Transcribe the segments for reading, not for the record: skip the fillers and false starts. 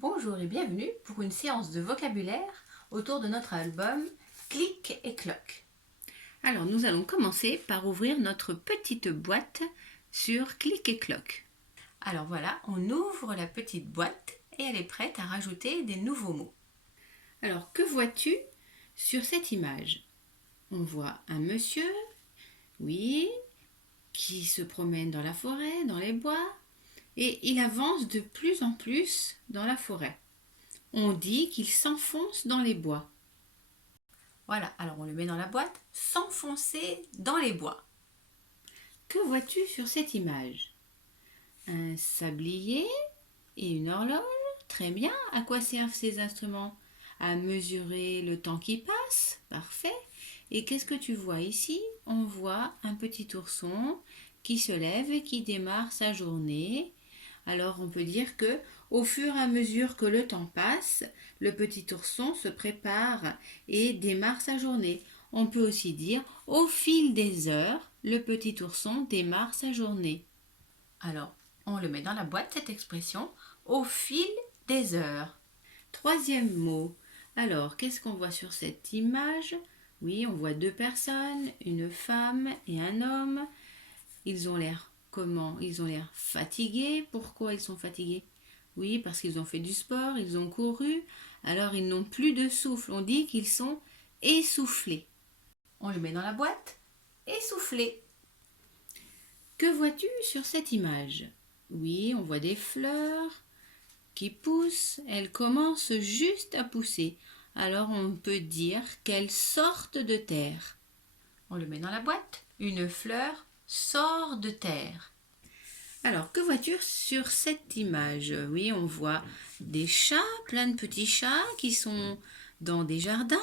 Bonjour et bienvenue pour une séance de vocabulaire autour de notre album Clic et Cloc. Alors nous allons commencer par ouvrir notre petite boîte sur Clic et Cloc. Alors voilà, on ouvre la petite boîte et elle est prête à rajouter des nouveaux mots. Alors que vois-tu sur cette image? On voit un monsieur, oui, qui se promène dans la forêt, dans les bois, et il avance de plus en plus dans la forêt. On dit qu'il s'enfonce dans les bois. Voilà, alors on le met dans la boîte, s'enfoncer dans les bois. Que vois-tu sur cette image? Un sablier et une horloge. Très bien. À quoi servent ces instruments? À mesurer le temps qui passe. Parfait. Et qu'est-ce que tu vois ici? On voit un petit ourson qui se lève et qui démarre sa journée. Alors on peut dire que au fur et à mesure que le temps passe, le petit ourson se prépare et démarre sa journée. On peut aussi dire au fil des heures, le petit ourson démarre sa journée. Alors, on le met dans la boîte, cette expression, au fil des heures. Troisième mot. Alors, qu'est-ce qu'on voit sur cette image? Oui, on voit deux personnes, une femme et un homme. Ils ont l'air comment? Ils ont l'air fatigués. Pourquoi ils sont fatigués? Oui, parce qu'ils ont fait du sport, ils ont couru. Alors, ils n'ont plus de souffle. On dit qu'ils sont essoufflés. On le met dans la boîte, essoufflé. Que vois-tu sur cette image? Oui, on voit des fleurs qui poussent. Elles commencent juste à pousser. Alors on peut dire qu'elles sortent de terre. On le met dans la boîte, une fleur sort de terre. Alors que vois-tu sur cette image? Oui, on voit des chats, plein de petits chats qui sont dans des jardins.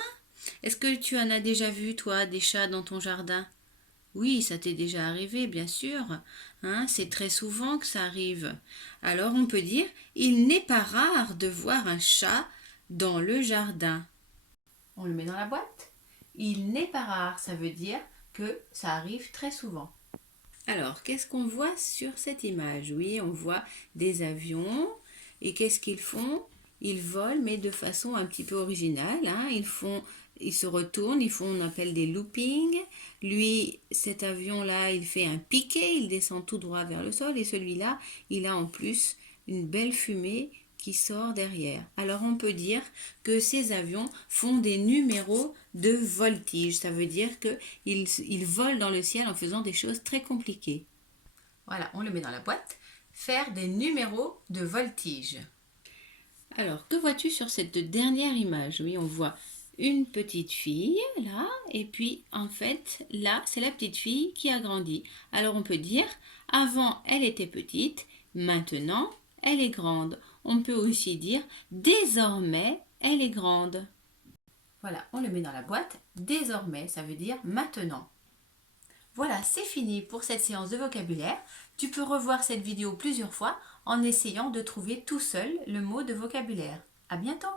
Est-ce que tu en as déjà vu, toi, des chats dans ton jardin? Oui, ça t'est déjà arrivé, bien sûr. Hein, c'est très souvent que ça arrive. Alors on peut dire, il n'est pas rare de voir un chat dans le jardin. On le met dans la boîte. Il n'est pas rare, ça veut dire que ça arrive très souvent. Alors, qu'est-ce qu'on voit sur cette image? Oui, on voit des avions. Et qu'est-ce qu'ils font? Ils volent, mais de façon un petit peu originale. Hein. Ils se retournent, ils font, on appelle des loopings. Lui, cet avion-là, il fait un piqué, il descend tout droit vers le sol. Et celui-là, il a en plus une belle fumée qui sort derrière. Alors on peut dire que ces avions font des numéros de voltige. Ça veut dire qu'ils volent dans le ciel en faisant des choses très compliquées. Voilà, on le met dans la boîte. Faire des numéros de voltige. Alors, que vois-tu sur cette dernière image? Oui, on voit une petite fille là, et puis en fait, là, c'est la petite fille qui a grandi. Alors on peut dire, avant, elle était petite, maintenant, elle est grande. On peut aussi dire, désormais, elle est grande. Voilà, on le met dans la boîte. Désormais, ça veut dire maintenant. Voilà, c'est fini pour cette séance de vocabulaire. Tu peux revoir cette vidéo plusieurs fois en essayant de trouver tout seul le mot de vocabulaire. À bientôt!